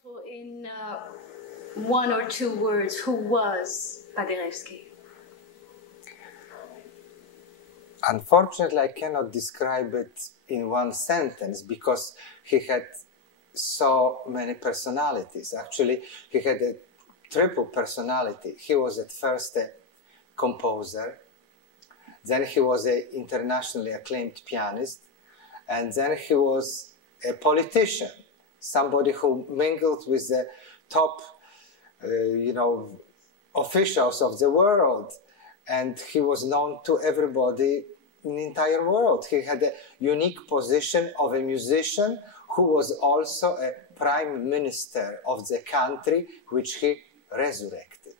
example, in one or two words, who was Paderewski? Unfortunately, I cannot describe it in one sentence because he had so many personalities. Actually, he had a triple personality. He was at first a composer, then he was an internationally acclaimed pianist, and then he was a politician, somebody who mingled with the top, officials of the world, and he was known to everybody in the entire world. He had a unique position of a musician who was also a prime minister of the country which he resurrected.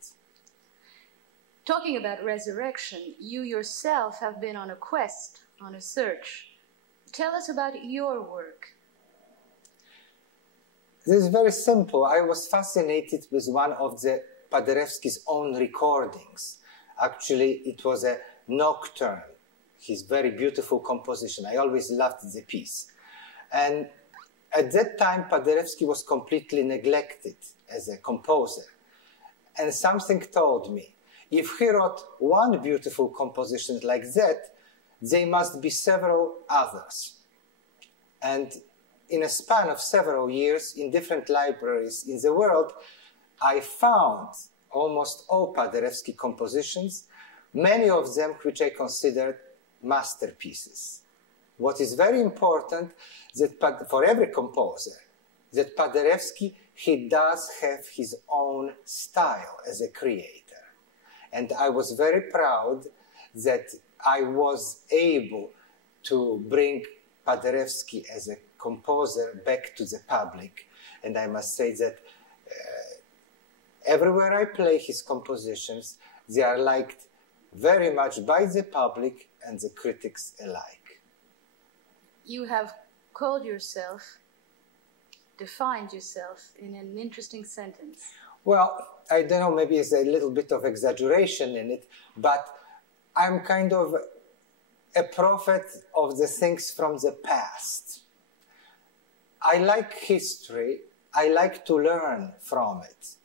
Talking about resurrection, you yourself have been on a quest, on a search. Tell us about your work. This is very simple. I was fascinated with one of the Paderewski's own recordings. Actually, it was a nocturne, his very beautiful composition. I always loved the piece. And at that time, Paderewski was completely neglected as a composer. And something told me, if he wrote one beautiful composition like that, there must be several others. And in a span of several years, in different libraries in the world, I found almost all Paderewski compositions, many of them which I considered masterpieces. What is very important that for every composer, that Paderewski, he does have his own style as a creator. And I was very proud that I was able to bring Paderewski as a composer back to the public. And I must say that everywhere I play his compositions, they are liked very much by the public and the critics alike. You have called yourself, defined yourself in an interesting sentence. Well, I don't know, maybe it's a little bit of exaggeration in it, but I'm kind of a prophet of the things from the past. I like history. I like to learn from it.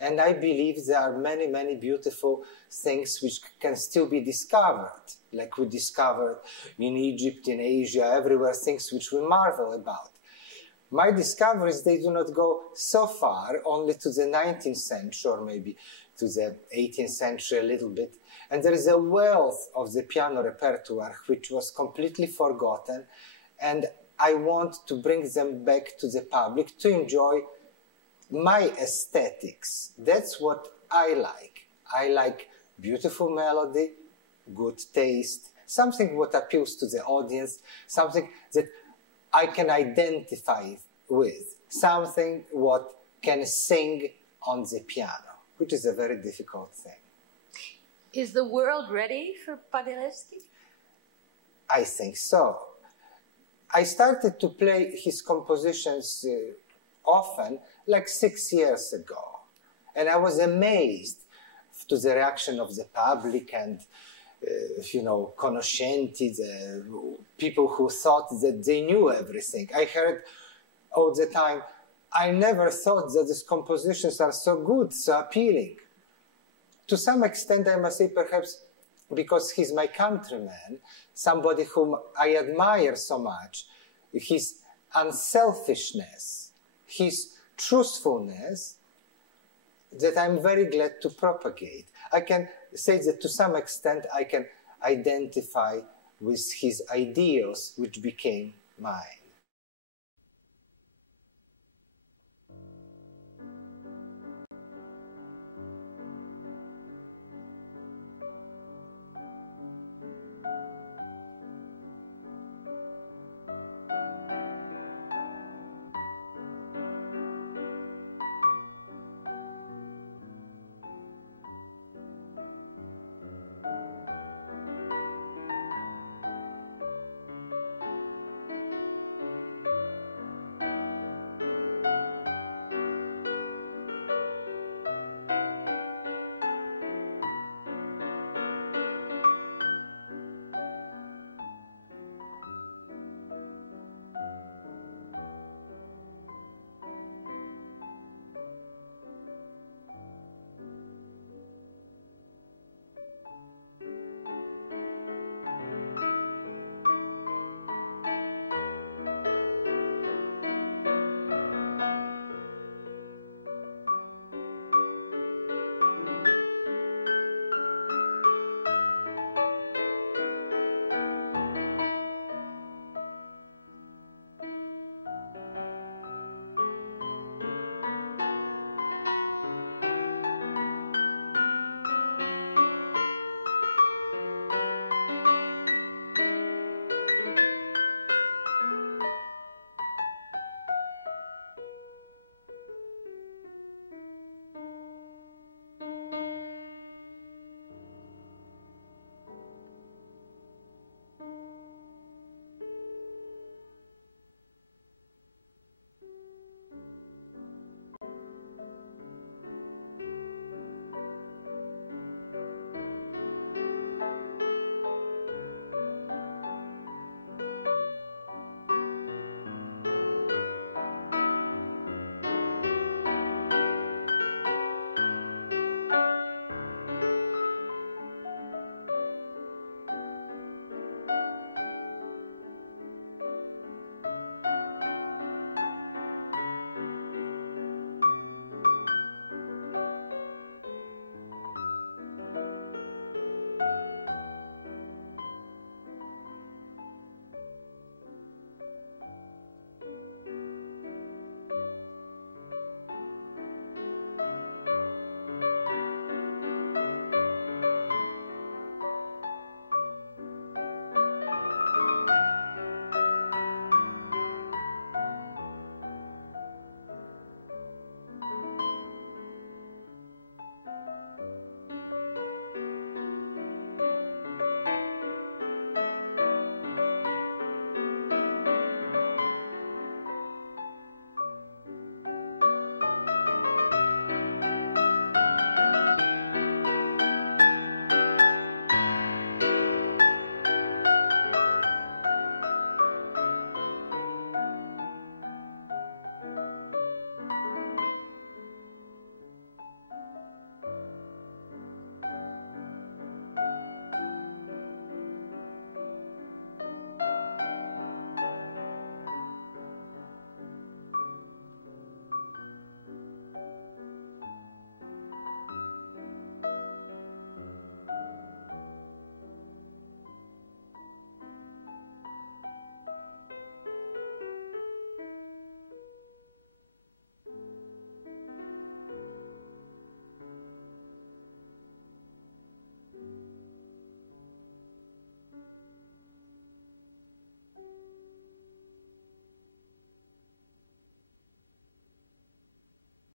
And I believe there are many, many beautiful things which can still be discovered. Like we discovered in Egypt, in Asia, everywhere, things which we marvel about. My discoveries, they do not go so far, only to the 19th century, or maybe to the 18th century a little bit. And there is a wealth of the piano repertoire which was completely forgotten. And I want to bring them back to the public to enjoy my aesthetics. That's what I like. I like beautiful melody, good taste, something what appeals to the audience, something that I can identify with, something what can sing on the piano, which is a very difficult thing. Is the world ready for Paderewski? I think so. I started to play his compositions often, like 6 years ago. And I was amazed to the reaction of the public and conoscenti, the people who thought that they knew everything. I heard all the time, I never thought that these compositions are so good, so appealing. To some extent, I must say, perhaps because he's my countryman, somebody whom I admire so much, his unselfishness, his truthfulness, that I'm very glad to propagate. I can say that to some extent I can identify with his ideals, which became mine.